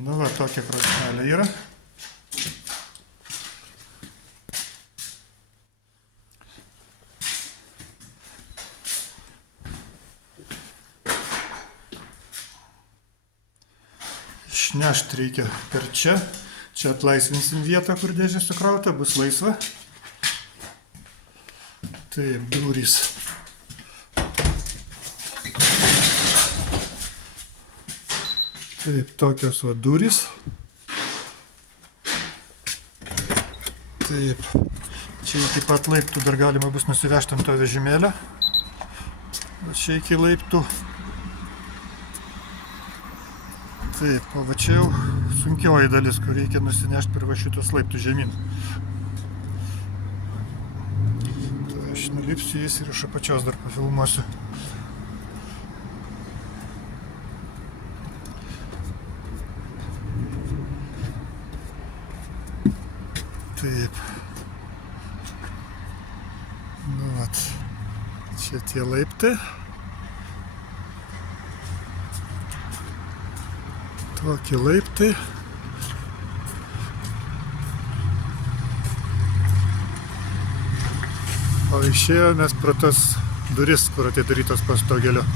Nu va, tokia krosnelė yra. Išnešti reikia per čia. Čia atlaisvinsim vietą, kur dėžė sukrauta, bus laisva. Taip, durys. Taip, tokios va durys. Taip, čia iki pat laiptų dar galima bus nusivežti ant to vežimėlio. Čia iki laiptų. Taip, o va čia jau sunkioji dalis, kur reikia nusinešti per va šitos laiptų žemyn. Tai aš nulipsiu jais ir iš apačios dar pafilmuosiu. Taip. Nu vat, čia tie laiptai. Tokie laiptai. O išėjo mes pro tas duris, kur atidarytos po stogelio.